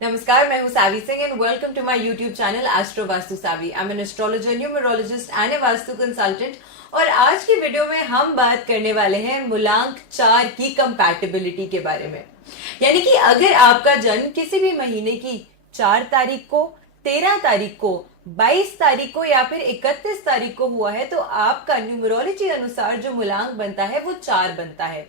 नमस्कार, मैं हूं Savi Singh and welcome to my YouTube channel Astro Vastu Savi. I am an astrologer, numerologist and a vastu consultant. और आज की वीडियो में हम बात करने वाले हैं मूलांक 4 की कंपैटिबिलिटी के बारे में। यानी कि अगर आपका जन्म किसी भी महीने की 4 तारीख को, 13 तारीख को, 22 तारीख को या फिर 31 तारीख को हुआ है तो आपका न्यूमरोलॉजी अनुसार जो मूलांक बनता है वो 4 बनता है।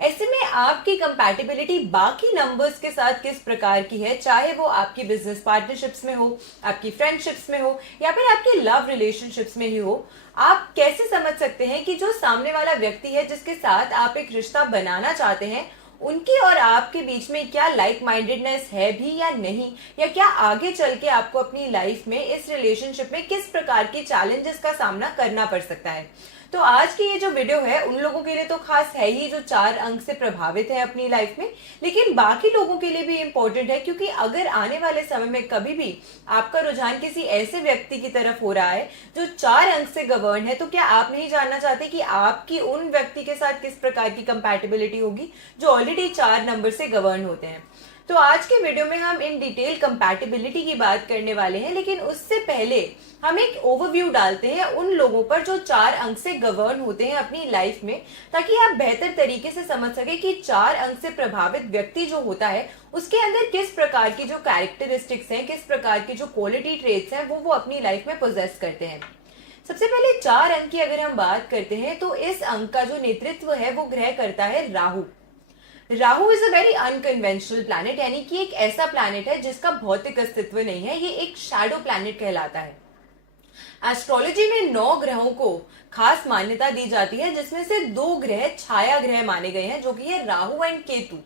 ऐसे में आपकी कंपैटिबिलिटी बाकी नंबर्स के साथ किस प्रकार की है, चाहे वो आपकी बिजनेस पार्टनरशिप्स में हो, आपकी फ्रेंडशिप्स में हो या फिर आपकी लव रिलेशनशिप्स में ही हो, आप कैसे समझ सकते हैं कि जो सामने वाला व्यक्ति है जिसके साथ आप एक रिश्ता बनाना चाहते हैं, उनके और आपके बीच में क्या लाइक माइंडेडनेस है भी या नहीं, या क्या आगे चल के आपको अपनी लाइफ में इस रिलेशनशिप में किस प्रकार की चैलेंजेस का सामना करना पड़ सकता है। तो आज की ये जो वीडियो है उन लोगों के लिए तो खास है ही जो 4 अंक से प्रभावित है अपनी लाइफ में, लेकिन बाकी लोगों के लिए भी इंपॉर्टेंट है, क्योंकि अगर आने वाले समय में कभी भी आपका रुझान किसी ऐसे व्यक्ति की तरफ हो रहा है जो 4 अंक से गवर्न है, तो क्या आप नहीं जानना चाहते कि आपकी उन व्यक्ति के साथ किस प्रकार की कंपैटिबिलिटी होगी जो ऑलरेडी 4 नंबर से गवर्न होते हैं। तो आज के वीडियो में हम इन डिटेल कंपैटिबिलिटी की बात करने वाले हैं, लेकिन उससे पहले हम एक ओवरव्यू डालते हैं उन लोगों पर जो 4 अंक से गवर्न होते हैं अपनी लाइफ में, ताकि आप बेहतर तरीके से समझ सके कि 4 अंक से प्रभावित व्यक्ति जो होता है उसके अंदर किस प्रकार की जो कैरेक्टरिस्टिक्स हैं, किस प्रकार की जो क्वालिटी ट्रेट्स हैं वो अपनी लाइफ में पोजेस करते हैं। सबसे पहले 4 अंक की अगर हम बात करते हैं तो इस अंक का जो नेतृत्व है वो ग्रह करता है Rahu. Rahu is a very unconventional planet, यानी कि एक ऐसा प्लैनेट है जिसका भौतिक अस्तित्व नहीं है, ये एक शैडो प्लैनेट कहलाता है। एस्ट्रोलॉजी में 9 ग्रहों को खास मान्यता दी जाती है, जिसमें से 2 ग्रह छाया ग्रह माने गए हैं, जो कि है राहु एंड केतु।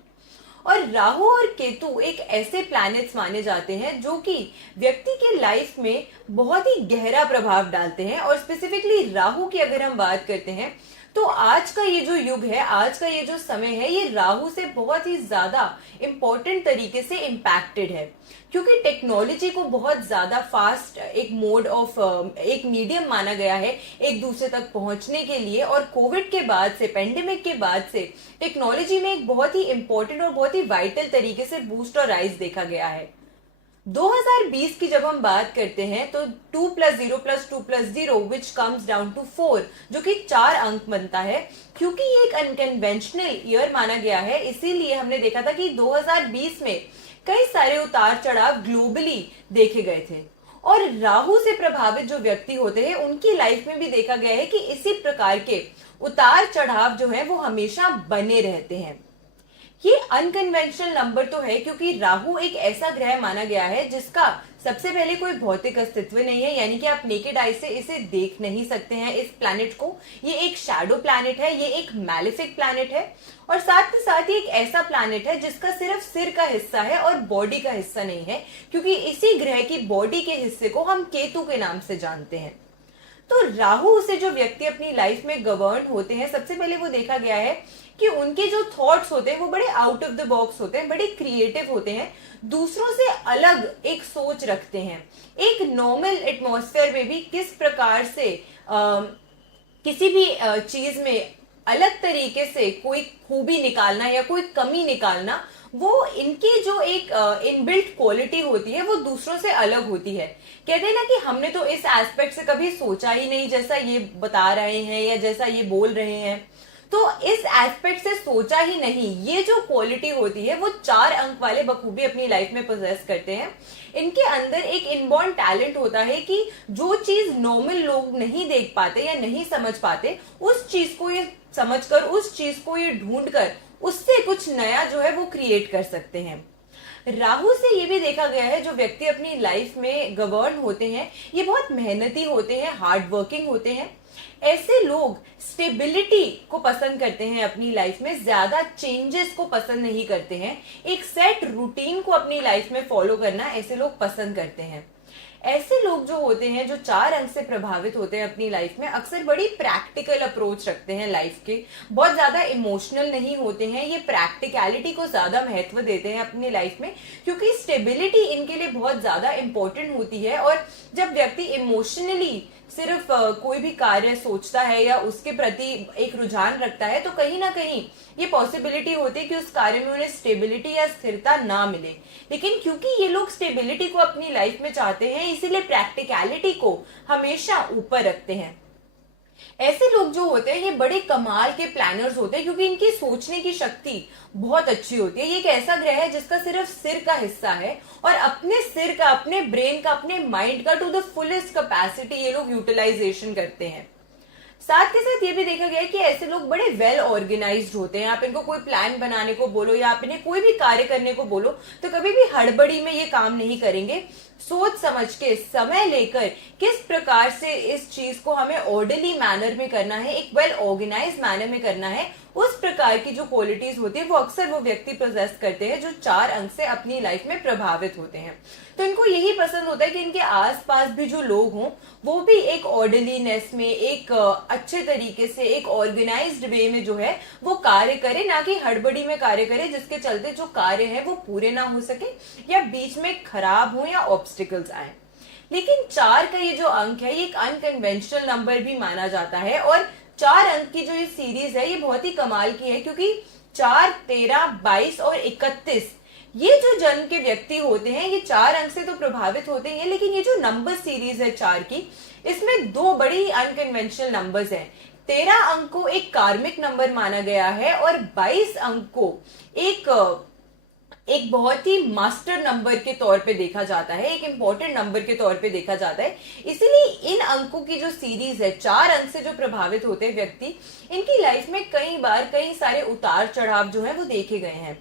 और राहु और केतु एक ऐसे प्लैनेट्स माने जाते हैं जो कि व्यक्ति के लाइफ में बहुत ही गहरा प्रभाव डालते हैं। और स्पेसिफिकली राहु की अगर हम बात करते हैं तो आज का ये जो युग है, आज का ये जो समय है, ये राहु से बहुत ही ज्यादा इंपॉर्टेंट तरीके से इम्पैक्टेड है, क्योंकि टेक्नोलॉजी को बहुत ज्यादा फास्ट एक मोड ऑफ एक मीडियम माना गया है एक दूसरे तक पहुंचने के लिए। और कोविड के बाद से, पेंडेमिक के बाद से टेक्नोलॉजी में एक बहुत ही इंपॉर्टेंट और बहुत ही वाइटल तरीके से बूस्ट और राइज देखा गया है। 2020 की जब हम बात करते हैं तो 2 + 0 + 2 + 0 विच कम्स डाउन टू 4, जो कि 4 अंक बनता है। क्योंकि ये एक अनकन्वेंशनल ईयर माना गया है, इसीलिए हमने देखा था कि 2020 में कई सारे उतार चढ़ाव ग्लोबली देखे गए थे। और राहु से प्रभावित जो व्यक्ति होते हैं उनकी लाइफ में भी देखा गया है कि इसी प्रकार के उतार चढ़ाव जो है वो हमेशा बने रहते हैं। ये अनकन्वेंशनल नंबर तो है क्योंकि राहु एक ऐसा ग्रह माना गया है जिसका सबसे पहले कोई भौतिक अस्तित्व नहीं है, यानी कि आप नेकेड आई से इसे देख नहीं सकते हैं इस प्लैनेट को। ये एक शैडो प्लैनेट है, ये एक मैलेफिक प्लैनेट है, और साथ ही साथ ही एक ऐसा प्लैनेट है जिसका सिर्फ सिर का हिस्सा है और बॉडी का हिस्सा नहीं है, क्योंकि इसी ग्रह की बॉडी के हिस्से को हम केतु के नाम से जानते हैं। तो राहु से जो व्यक्ति अपनी लाइफ में गवर्न होते हैं, सबसे पहले वो देखा गया है कि उनके जो थॉट्स होते हैं वो बड़े आउट ऑफ द बॉक्स होते हैं, बड़े क्रिएटिव होते हैं, दूसरों से अलग एक सोच रखते हैं। एक नॉर्मल एटमॉस्फेयर में भी किस प्रकार से किसी भी चीज में अलग तरीके से कोई खूबी निकालना या कोई कमी निकालना, वो इनकी जो एक इनबिल्ट क्वालिटी होती है वो दूसरों से अलग होती है। कहते हैं ना कि हमने तो इस एस्पेक्ट से कभी सोचा ही नहीं जैसा ये बता रहे हैं या जैसा ये बोल रहे हैं, तो इस एस्पेक्ट से सोचा ही नहीं, ये जो क्वालिटी होती है वो 4 अंक वाले बखूबी अपनी लाइफ में पोजेस करते हैं। इनके अंदर एक इनबॉर्न टैलेंट होता है कि जो चीज नॉर्मल लोग नहीं देख पाते या नहीं समझ पाते, उस चीज को ये समझकर, उस चीज को ये ढूंढकर उससे कुछ नया जो है वो क्रिएट कर सकते हैं। राहु से ये भी देखा गया है जो व्यक्ति अपनी लाइफ में गवर्न होते हैं ये बहुत मेहनती होते हैं, हार्ड वर्किंग होते हैं। ऐसे लोग स्टेबिलिटी को पसंद करते हैं अपनी लाइफ में, ज्यादा चेंजेस को पसंद नहीं करते हैं, एक सेट रूटीन को अपनी लाइफ में फॉलो करना ऐसे लोग पसंद करते हैं। ऐसे लोग जो होते हैं, जो 4 अंक से प्रभावित होते हैं अपनी लाइफ में, अक्सर बड़ी प्रैक्टिकल अप्रोच रखते हैं लाइफ के, बहुत ज्यादा इमोशनल नहीं होते हैं, ये प्रैक्टिकलिटी को ज्यादा महत्व देते हैं अपनी लाइफ में, क्योंकि स्टेबिलिटी इनके लिए बहुत ज्यादा इंपॉर्टेंट होती है। और जब व्यक्ति इमोशनली सिर्फ कोई भी कार्य सोचता है या उसके प्रति एक रुझान रखता है, तो कहीं ना कहीं ये पॉसिबिलिटी होती है कि उस कार्य में उन्हें स्टेबिलिटी या स्थिरता ना मिले। लेकिन क्योंकि ये लोग स्टेबिलिटी को अपनी लाइफ में चाहते हैं, इसीलिए प्रैक्टिकलिटी को हमेशा ऊपर रखते हैं। ऐसे लोग जो होते हैं ये बड़े कमाल के प्लानर्स होते हैं, क्योंकि इनकी सोचने की शक्ति बहुत अच्छी होती है। ये एक ऐसा ग्रह है जिसका सिर्फ सिर का हिस्सा है, और अपने सिर का, अपने ब्रेन का, अपने माइंड का टू द फुलेस्ट कैपेसिटी ये लोग यूटिलाइजेशन करते हैं। साथ के साथ ये भी देखा गया है कि ऐसे लोग बड़े वेल ऑर्गेनाइज्ड होते हैं। आप इनको कोई प्लान बनाने को बोलो या आप इन्हें कोई भी कार्य करने को बोलो तो कभी भी हड़बड़ी में ये काम नहीं करेंगे। सोच समझ के, समय लेकर किस प्रकार से इस चीज को हमें ऑर्डरली मैनर में करना है, एक वेल ऑर्गेनाइज मैनर में करना है, उस प्रकार की जो क्वालिटीज होती है वो अक्सर वो व्यक्ति प्रोसेस करते हैं जो 4 अंक से अपनी लाइफ में प्रभावित होते हैं। तो इनको यही पसंद होता है कि इनके आसपास भी जो लोग हों वो भी एक ऑर्डरलीनेस में, एक अच्छे तरीके से, एक ऑर्गेनाइज्ड वे में जो है वो कार्य करे, ना कि हड़बड़ी में कार्य करे जिसके चलते जो कार्य है वो पूरे ना हो सके या बीच में खराब हो या ऑब्स्टिकल्स आए। लेकिन 4 का ये जो अंक है ये एक अनकन्वेंशनल नंबर भी माना जाता है, और 4 अंक की जो ये सीरीज है ये बहुत ही कमाल की है, क्योंकि 4, 13, 22 और 31 ये जो जन्म के व्यक्ति होते हैं ये 4 अंक से तो प्रभावित होते हैं, लेकिन ये जो नंबर सीरीज है 4 की, इसमें 2 बड़ी अनकन्वेंशनल नंबर्स हैं। 13 अंक को एक कार्मिक नंबर माना गया है और 22 अंक को एक बहुत ही मास्टर नंबर के तौर पे देखा जाता है, एक इंपॉर्टेंट नंबर के तौर पे देखा जाता है। इसीलिए इन अंकों की जो सीरीज है, 4 अंक से जो प्रभावित होते हैं व्यक्ति, इनकी लाइफ में कई बार कई सारे उतार चढ़ाव जो है वो देखे गए हैं।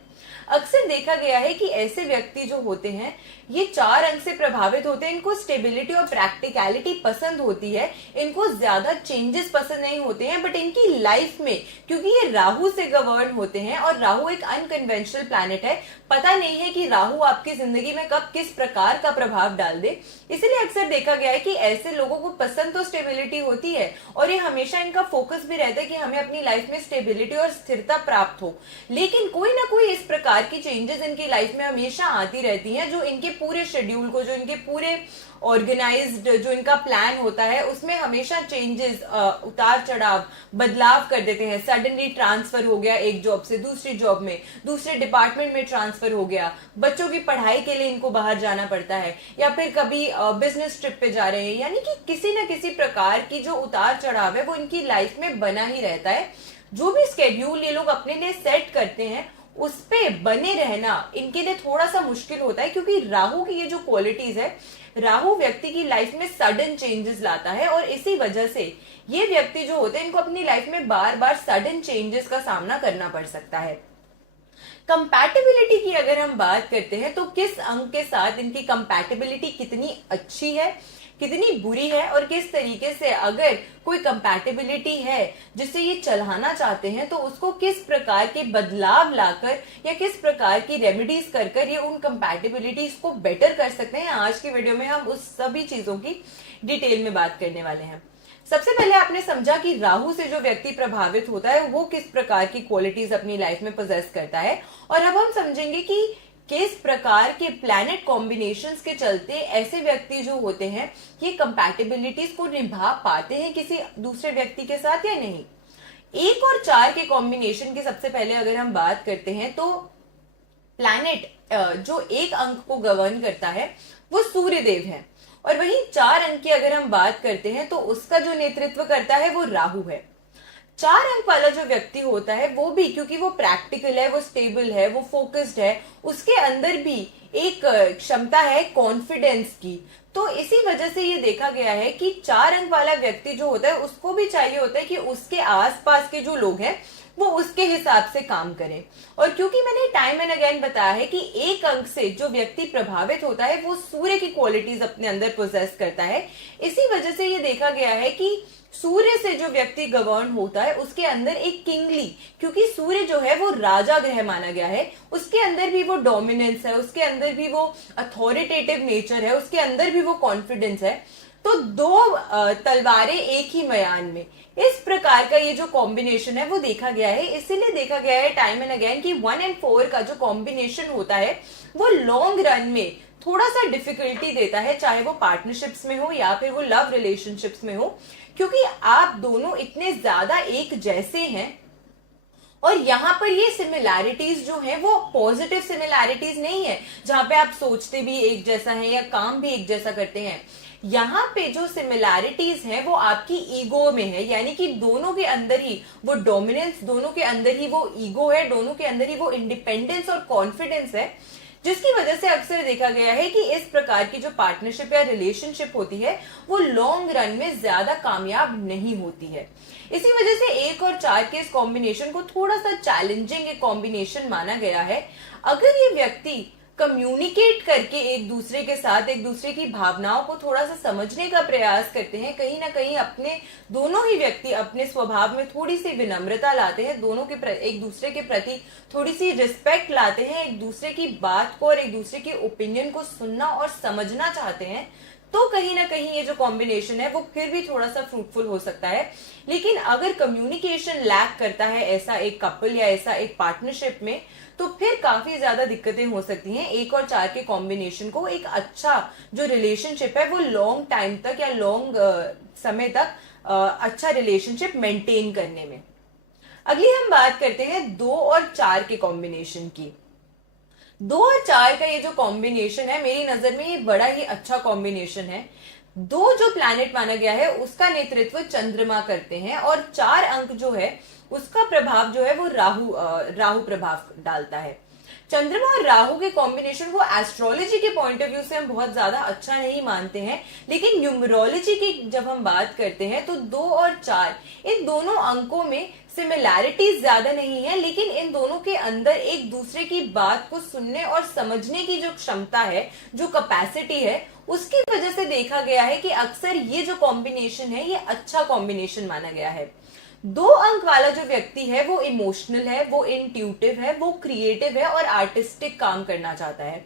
अक्सर देखा गया है कि ऐसे व्यक्ति जो होते हैं ये 4 अंक से प्रभावित होते हैं, इनको स्टेबिलिटी और प्रैक्टिकलिटी पसंद होती है, इनको ज्यादा चेंजेस पसंद नहीं होते हैं, बट इनकी लाइफ में क्योंकि ये राहु से गवर्न होते हैं और राहु एक अनकन्वेंशनल प्लैनेट है, पता नहीं है कि राहु आपकी जिंदगी में कब किस प्रकार का प्रभाव डाल दे, इसलिए अक्सर देखा गया है कि ऐसे लोगों को पसंद तो स्टेबिलिटी होती है और ये हमेशा इनका फोकस भी रहता है कि हमें अपनी लाइफ में स्टेबिलिटी और स्थिरता प्राप्त हो। लेकिन कोई ना कोई इस प्रकार की चेंजेस इनकी लाइफ में हमेशा आती रहती हैं जो इनके पूरे शेड्यूल को, जो इनके पूरे ऑर्गेनाइज्ड जो इनका प्लान होता है उसमें हमेशा चेंजेस, उतार चढ़ाव, बदलाव कर देते हैं। सडनली ट्रांसफर हो गया एक जॉब से दूसरी जॉब में, दूसरे डिपार्टमेंट में ट्रांसफर हो गया, बच्चों की पढ़ाई के लिए इनको बाहर जाना पड़ता है, या फिर कभी बिजनेस ट्रिप पे जा रहे हैं, यानी कि किसी न किसी प्रकार की जो उतार चढ़ाव है वो इनकी लाइफ में बना ही रहता है। जो भी स्केड्यूल ये लोग अपने लिए सेट करते हैं उस पे बने रहना इनके लिए थोड़ा सा मुश्किल होता है, क्योंकि राहु की ये जो क्वालिटीज है, राहु व्यक्ति की लाइफ में सडन चेंजेस लाता है और इसी वजह से ये व्यक्ति जो होते हैं इनको अपनी लाइफ में बार बार सडन चेंजेस का सामना करना पड़ सकता है। कंपैटिबिलिटी की अगर हम बात करते हैं तो किस अंक के साथ इनकी कंपैटिबिलिटी कितनी अच्छी है, कितनी बुरी है, और किस तरीके से अगर कोई कंपैटिबिलिटी है जिसे ये चलाना चाहते हैं तो उसको किस प्रकार के बदलाव लाकर या किस प्रकार की रेमेडीज कर कर ये उन कंपैटिबिलिटीज को बेटर कर सकते हैं, आज की वीडियो में हम उस सभी चीजों की डिटेल में बात करने वाले हैं। सबसे पहले आपने समझा कि राहु से जो व्यक्ति प्रभावित होता है वो किस प्रकार की क्वालिटीज अपनी लाइफ में पोजेस करता है, और अब हम समझेंगे कि किस प्रकार के प्लैनेट कॉम्बिनेशंस के चलते ऐसे व्यक्ति जो होते हैं ये कंपैटिबिलिटीज को निभा पाते हैं किसी दूसरे व्यक्ति के साथ या नहीं। 1 और 4 के कॉम्बिनेशन की सबसे पहले अगर हम बात करते हैं तो प्लैनेट जो 1 अंक को गवर्न करता है वो सूर्य देव है, और वहीं 4 अंक की अगर हम बात करते हैं तो उसका जो नेतृत्व करता है वो राहु है। 4 अंक वाला जो व्यक्ति होता है वो भी, क्योंकि वो प्रैक्टिकल है, वो स्टेबल है, वो फोकस्ड है, उसके अंदर भी एक क्षमता है कॉन्फिडेंस की, तो इसी वजह से ये देखा गया है कि 4 अंक वाला व्यक्ति जो होता है उसको भी चाहिए होता है कि उसके आसपास के जो लोग हैं वो उसके हिसाब से काम करें। और क्योंकि मैंने टाइम एंड अगेन बताया है कि 1 अंक से जो व्यक्ति प्रभावित होता है वो सूर्य की क्वालिटीज अपने अंदर पोजेस करता है, इसी वजह से ये देखा गया है कि सूर्य से जो व्यक्ति गवर्न होता है उसके अंदर एक किंगली, क्योंकि सूर्य जो है वो राजा ग्रह माना गया है, उसके अंदर भी वो डोमिनेंस है, उसके अंदर भी वो अथॉरिटेटिव नेचर है, उसके अंदर भी वो कॉन्फिडेंस है। तो दो तलवारें एक ही मयान में, इस प्रकार का ये जो कॉम्बिनेशन है वो देखा गया है। इसीलिए देखा गया है टाइम एंड अगेन कि 1 और 4 का जो कॉम्बिनेशन होता है वो लॉन्ग रन में थोड़ा सा डिफिकल्टी देता है, चाहे वो पार्टनरशिप्स में हो या फिर वो लव रिलेशनशिप्स में हो, क्योंकि आप दोनों इतने ज्यादा एक जैसे हैं। और यहाँ पर ये सिमिलैरिटीज जो है वो पॉजिटिव सिमिलैरिटीज नहीं है जहां पे आप सोचते भी एक जैसा है या काम भी एक जैसा करते हैं। यहाँ पे जो सिमिलैरिटीज है वो आपकी ईगो में है, यानी कि दोनों के अंदर ही वो डोमिनेंस, दोनों के अंदर ही वो ईगो है, दोनों के अंदर ही वो इंडिपेंडेंस और कॉन्फिडेंस है, जिसकी वजह से अक्सर देखा गया है कि इस प्रकार की जो पार्टनरशिप या रिलेशनशिप होती है वो लॉन्ग रन में ज्यादा कामयाब नहीं होती है। इसी वजह से 1 और 4 के इस कॉम्बिनेशन को थोड़ा सा चैलेंजिंग एक कॉम्बिनेशन माना गया है। अगर ये व्यक्ति कम्युनिकेट करके एक दूसरे के साथ एक दूसरे की भावनाओं को थोड़ा सा समझने का प्रयास करते हैं, कहीं ना कहीं अपने दोनों ही व्यक्ति अपने स्वभाव में थोड़ी सी विनम्रता लाते हैं, दोनों के एक दूसरे के प्रति थोड़ी सी रिस्पेक्ट लाते हैं, एक दूसरे की बात को और एक दूसरे के ओपिनियन को सुनना और समझना चाहते हैं, तो कहीं ना कहीं ये जो कॉम्बिनेशन है वो फिर भी थोड़ा सा फ्रूटफुल हो सकता है। लेकिन अगर कम्युनिकेशन लैक करता है ऐसा एक कपल या ऐसा एक पार्टनरशिप में, तो फिर काफी ज्यादा दिक्कतें हो सकती हैं 1 और 4 के कॉम्बिनेशन को एक अच्छा जो रिलेशनशिप है वो लॉन्ग टाइम तक या लॉन्ग समय तक अच्छा रिलेशनशिप मेंटेन करने में। अगली हम बात करते हैं 2 और 4 के कॉम्बिनेशन की। 2 और 4 का ये जो कॉम्बिनेशन है मेरी नजर में ये बड़ा ही अच्छा कॉम्बिनेशन है। 2 जो प्लैनेट माना गया है उसका नेतृत्व चंद्रमा करते हैं और 4 अंक जो है उसका प्रभाव जो है वो राहु प्रभाव डालता है। चंद्रमा और राहु के कॉम्बिनेशन को एस्ट्रोलॉजी के पॉइंट ऑफ व्यू से हम बहुत ज्यादा अच्छा नहीं मानते हैं, लेकिन न्यूमरोलॉजी की जब हम बात करते हैं तो 2 और 4 इन दोनों अंकों में सिमिलैरिटीज ज्यादा नहीं है, लेकिन इन दोनों के अंदर एक दूसरे की बात को सुनने और समझने की जो क्षमता है, जो कैपेसिटी है, उसकी वजह से देखा गया है कि अक्सर ये जो कॉम्बिनेशन है ये अच्छा कॉम्बिनेशन माना गया है। 2 अंक वाला जो व्यक्ति है वो इमोशनल है, वो इंट्यूटिव है, वो क्रिएटिव है और आर्टिस्टिक काम करना चाहता है।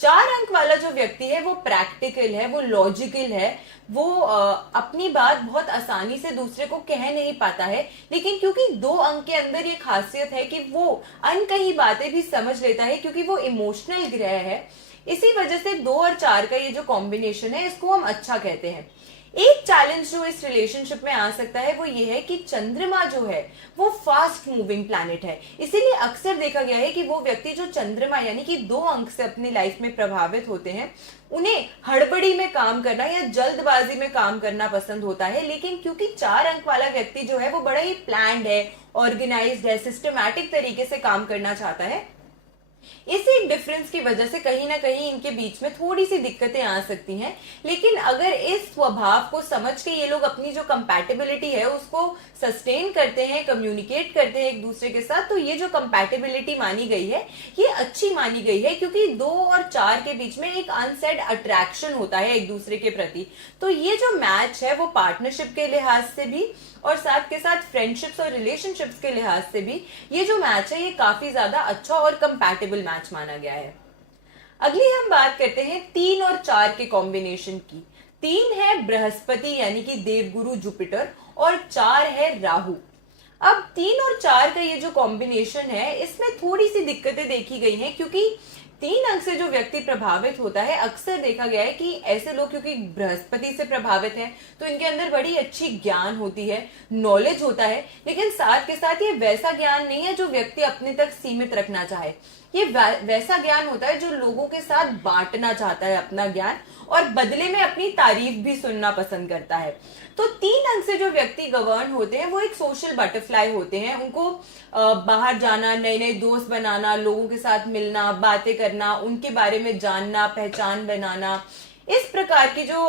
4 अंक वाला जो व्यक्ति है वो प्रैक्टिकल है, वो लॉजिकल है, वो अपनी बात बहुत आसानी से दूसरे को कह नहीं पाता है, लेकिन क्योंकि 2 अंक के अंदर ये खासियत है कि वो अनकही बातें भी समझ लेता है, क्योंकि वो इमोशनल ग्रह है। इसी वजह से 2 और 4 का ये जो कॉम्बिनेशन है इसको हम अच्छा कहते हैं। एक चैलेंज जो इस रिलेशनशिप में आ सकता है वो ये है कि चंद्रमा जो है वो फास्ट मूविंग प्लैनेट है, इसीलिए अक्सर देखा गया है कि वो व्यक्ति जो चंद्रमा यानी कि 2 अंक से अपनी लाइफ में प्रभावित होते हैं उन्हें हड़बड़ी में काम करना या जल्दबाजी में काम करना पसंद होता है। लेकिन क्योंकि 4 अंक वाला व्यक्ति जो है वो बड़ा ही प्लान्ड है, ऑर्गेनाइज्ड है, सिस्टमैटिक तरीके से काम करना चाहता है, इस एक डिफरेंस की वजह से कहीं ना कहीं इनके बीच में थोड़ी सी दिक्कतें आ सकती हैं। लेकिन अगर इस स्वभाव को समझ के ये लोग अपनी जो कंपैटिबिलिटी है उसको सस्टेन करते हैं, कम्युनिकेट करते हैं एक दूसरे के साथ, तो ये जो कंपैटिबिलिटी मानी गई है ये अच्छी मानी गई है, क्योंकि 2 और 4 के बीच में एक अनसेड अट्रैक्शन होता है एक दूसरे के प्रति। तो ये जो मैच है वो पार्टनरशिप के लिहाज से भी और साथ के साथ फ्रेंडशिप्स और रिलेशनशिप्स के लिहाज से भी ये जो मैच है ये काफी ज्यादा अच्छा और कंपैटिबल मैच माना गया है। अगली हम बात करते हैं 3 और 4 के कॉम्बिनेशन की। 3 है बृहस्पति यानी कि देवगुरु जुपिटर और 4 है राहु। अब 3 और 4 का ये जो कॉम्बिनेशन है इसमें थोड़ी सी दिक्कतें देखी गई हैं, क्योंकि 3 अंक से जो व्यक्ति प्रभावित होता है अक्सर देखा गया है कि ऐसे लोग क्योंकि बृहस्पति से प्रभावित हैं तो इनके अंदर बड़ी अच्छी ज्ञान होती है, नॉलेज होता है, लेकिन साथ के साथ ये वैसा ज्ञान नहीं है जो व्यक्ति अपने तक सीमित रखना चाहे। ये वैसा ज्ञान होता है जो लोगों के साथ बांटना चाहता है अपना ज्ञान और बदले में अपनी तारीफ भी सुनना पसंद करता है। तो 3 अंक से जो व्यक्ति गवर्न होते हैं वो एक सोशल बटरफ्लाई होते हैं। उनको बाहर जाना, नए नए दोस्त बनाना, लोगों के साथ मिलना, बातें करना, उनके बारे में जानना, पहचान बनाना, इस प्रकार की जो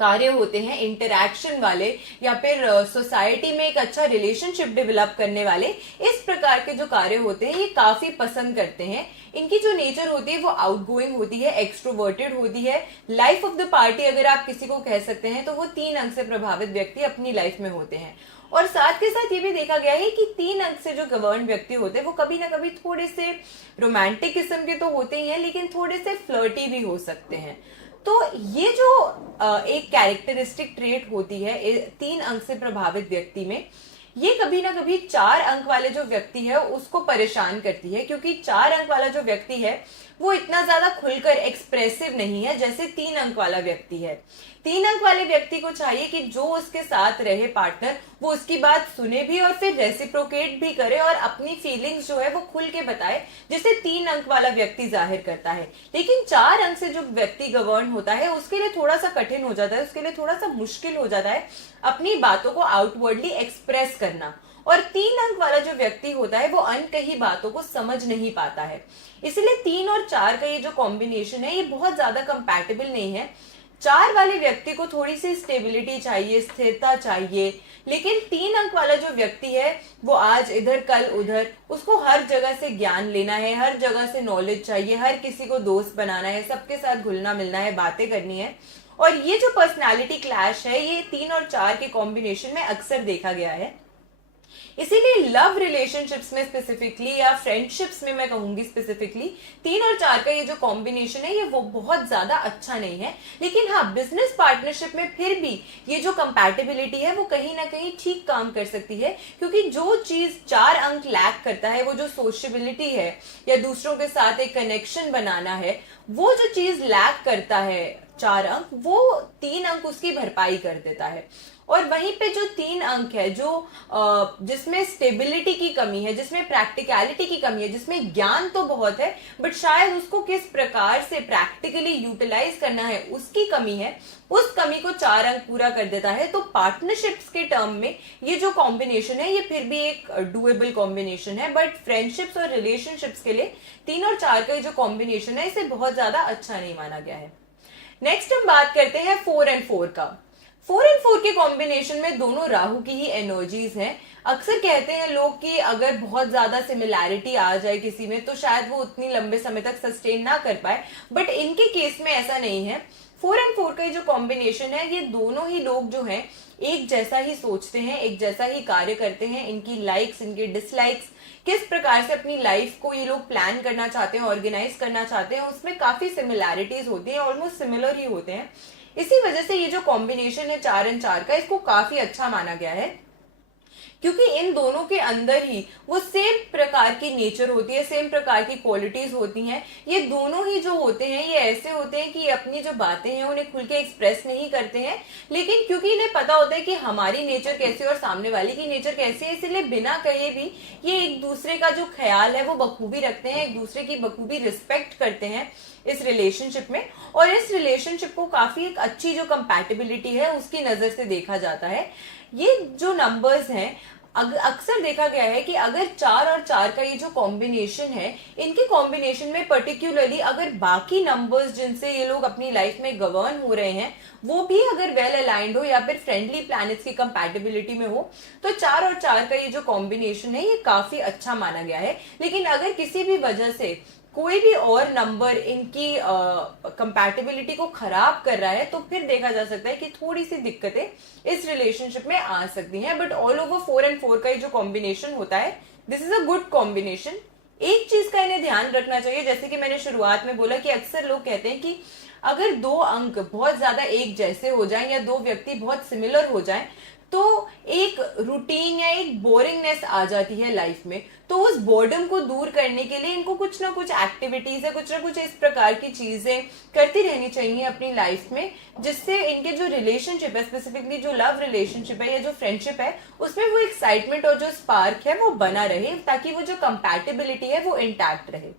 कार्य होते हैं इंटरैक्शन वाले या फिर सोसाइटी में एक अच्छा रिलेशनशिप डेवलप करने वाले, इस प्रकार के जो कार्य होते हैं ये काफी पसंद करते हैं। इनकी जो नेचर होती है वो आउटगोइंग होती है, एक्सट्रोवर्टेड होती है, लाइफ ऑफ द पार्टी अगर आप किसी को कह सकते हैं तो वो 3 अंक से प्रभावित व्यक्ति अपनी लाइफ में होते हैं। और साथ के साथ ये भी देखा गया है कि 3 अंक से जो गवर्न व्यक्ति होते हैं वो कभी ना कभी थोड़े से रोमांटिक किस्म के तो होते ही हैं, लेकिन थोड़े से फ्लर्टी भी हो सकते हैं। तो ये जो एक कैरेक्टरिस्टिक ट्रेट होती है 3 अंक से प्रभावित व्यक्ति में, ये कभी ना कभी 4 अंक वाले जो व्यक्ति है उसको परेशान करती है, क्योंकि 4 अंक वाला जो व्यक्ति है वो इतना ज्यादा खुलकर एक्सप्रेसिव नहीं है जैसे 3 अंक वाला व्यक्ति है। 3 अंक वाले व्यक्ति को चाहिए कि जो उसके साथ रहे पार्टनर, वो उसकी बात सुने भी और फिर रेसिप्रोकेट भी करे और अपनी फीलिंग्स जो है वो खुल के बताए, जिसे 3 अंक वाला व्यक्ति जाहिर करता है। लेकिन 4 अंक से जो व्यक्ति गवर्न होता है उसके लिए थोड़ा सा कठिन हो जाता है, उसके लिए थोड़ा सा मुश्किल हो जाता है अपनी बातों को आउटवर्डली एक्सप्रेस करना। और 3 अंक वाला जो व्यक्ति होता है वो अनकही बातों को समझ नहीं पाता है। इसलिए 3 और 4 का ये जो कॉम्बिनेशन है ये बहुत ज्यादा कंपैटिबल नहीं है। 4 वाले व्यक्ति को थोड़ी सी स्टेबिलिटी चाहिए, स्थिरता चाहिए, लेकिन 3 अंक वाला जो व्यक्ति है वो आज इधर कल उधर, उसको हर जगह से ज्ञान लेना है, हर जगह से नॉलेज चाहिए, हर किसी को दोस्त बनाना है, सबके साथ घुलना मिलना है, बातें करनी है। और ये जो पर्सनालिटी क्लैश है ये 3 और 4 के कॉम्बिनेशन में अक्सर देखा गया है। इसीलिए लव रिलेशनशिप्स में स्पेसिफिकली या फ्रेंडशिप्स में मैं कहूंगी स्पेसिफिकली 3 और 4 का ये जो कॉम्बिनेशन है ये वो बहुत ज्यादा अच्छा नहीं है। लेकिन हाँ, बिजनेस पार्टनरशिप में फिर भी ये जो कंपैटिबिलिटी है वो कहीं ना कहीं ठीक काम कर सकती है, क्योंकि जो चीज 4 अंक लैक करता है, वो जो सोशबिलिटी है या दूसरों के साथ एक कनेक्शन बनाना है, वो जो चीज लैक करता है 4 अंक, वो 3 अंक उसकी भरपाई कर देता है। और वहीं पे जो 3 अंक है, जो जिसमें स्टेबिलिटी की कमी है, जिसमें प्रैक्टिकलिटी की कमी है, जिसमें ज्ञान तो बहुत है बट शायद उसको किस प्रकार से प्रैक्टिकली यूटिलाइज करना है उसकी कमी है, उस कमी को 4 अंक पूरा कर देता है। तो पार्टनरशिप्स के टर्म में ये जो कॉम्बिनेशन है ये फिर भी एक डुएबल कॉम्बिनेशन है, बट फ्रेंडशिप्स और रिलेशनशिप्स के लिए 3 और 4 का जो कॉम्बिनेशन है इसे बहुत ज्यादा अच्छा नहीं माना गया है। नेक्स्ट हम बात करते हैं 4 और 4 का। 4 और 4 के कॉम्बिनेशन में दोनों राहु की ही एनर्जीज हैं। अक्सर कहते हैं लोग कि अगर बहुत ज्यादा सिमिलैरिटी आ जाए किसी में तो शायद वो उतनी लंबे समय तक सस्टेन ना कर पाए, बट इनके केस में ऐसा नहीं है। 4 और 4 का जो कॉम्बिनेशन है ये दोनों ही लोग जो हैं एक जैसा ही सोचते हैं, एक जैसा ही कार्य करते हैं। इनकी लाइक्स, इनकी डिसलाइक्स, किस प्रकार से अपनी लाइफ को ये लोग प्लान करना चाहते हैं, ऑर्गेनाइज करना चाहते हैं, उसमें काफी सिमिलैरिटीज होती हैं, ऑलमोस्ट सिमिलर ही होते हैं। इसी वजह से ये जो कॉम्बिनेशन है 4 और 4 का, इसको काफी अच्छा माना गया है, क्योंकि इन दोनों के अंदर ही वो सेम प्रकार की नेचर होती है, सेम प्रकार की क्वालिटीज होती हैं। ये दोनों ही जो होते हैं ये ऐसे होते हैं कि अपनी जो बातें हैं उन्हें खुल के एक्सप्रेस नहीं करते हैं, लेकिन क्योंकि इन्हें पता होता है कि हमारी नेचर कैसी और सामने वाले की नेचर कैसी है, इसलिए बिना कहे भी ये एक दूसरे का जो ख्याल है वो बखूबी रखते हैं, एक दूसरे की बखूबी रिस्पेक्ट करते हैं इस रिलेशनशिप में। और इस रिलेशनशिप को काफी एक अच्छी जो कंपैटिबिलिटी है उसकी नजर से देखा जाता है। ये जो नंबर्स हैं अक्सर देखा गया है कि अगर 4 और 4 का ये जो कॉम्बिनेशन है, इनके कॉम्बिनेशन में पर्टिकुलरली अगर बाकी नंबर्स जिनसे ये लोग अपनी लाइफ में गवर्न हो रहे हैं वो भी अगर वेल अलाइंड हो या फिर फ्रेंडली प्लैनेट्स की कंपैटिबिलिटी में हो, तो 4 और 4 का ये जो कॉम्बिनेशन है ये काफी अच्छा माना गया है। लेकिन अगर किसी भी वजह से कोई भी और नंबर इनकी कंपैटिबिलिटी को खराब कर रहा है तो फिर देखा जा सकता है कि थोड़ी सी दिक्कतें इस रिलेशनशिप में आ सकती हैं। बट ऑल ओवर 4 और 4 का जो कॉम्बिनेशन होता है, this is a good combination. एक चीज का इन्हें ध्यान रखना चाहिए, जैसे कि मैंने शुरुआत में बोला कि अक्सर लोग कहते हैं कि अगर 2 अंक बहुत ज्यादा एक जैसे हो जाएं या 2 व्यक्ति बहुत सिमिलर हो जाएं तो एक रूटीन या एक बोरिंगनेस आ जाती है लाइफ में। तो उस बोर्डम को दूर करने के लिए इनको कुछ ना कुछ एक्टिविटीज है, कुछ ना कुछ इस प्रकार की चीजें करती रहनी चाहिए अपनी लाइफ में, जिससे इनके जो रिलेशनशिप है, स्पेसिफिकली जो लव रिलेशनशिप है या जो फ्रेंडशिप है, उसमें वो एक्साइटमेंट और जो स्पार्क है वो बना रहे, ताकि वो जो कंपैटिबिलिटी है वो इंटैक्ट रहे।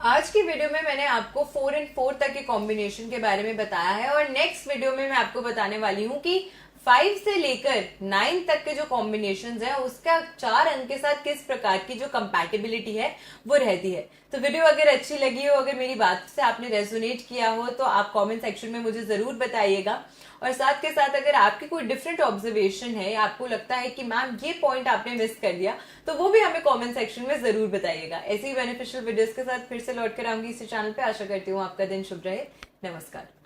आज की वीडियो में मैंने आपको 4 और 4 तक के कॉम्बिनेशन के बारे में बताया है, और नेक्स्ट वीडियो में मैं आपको बताने वाली हूँ कि 5 से लेकर 9 तक के जो कॉम्बिनेशंस हैं उसका 4 अंक के साथ किस प्रकार की जो कंपैटिबिलिटी है वो रहती है। तो वीडियो अगर अच्छी लगी हो, अगर मेरी बात से आपने रेजोनेट किया हो, तो आप कमेंट सेक्शन में मुझे जरूर बताइएगा। और साथ के साथ अगर आपकी कोई डिफरेंट ऑब्जर्वेशन है, आपको लगता है कि मैम ये पॉइंट आपने मिस कर दिया, तो वो भी हमें कमेंट सेक्शन में जरूर बताइएगा। ऐसे ही बेनिफिशियल वीडियोस के साथ फिर से लौट कर आऊंगी इसी चैनल पे। आशा करती हूँ आपका दिन शुभ रहे। नमस्कार।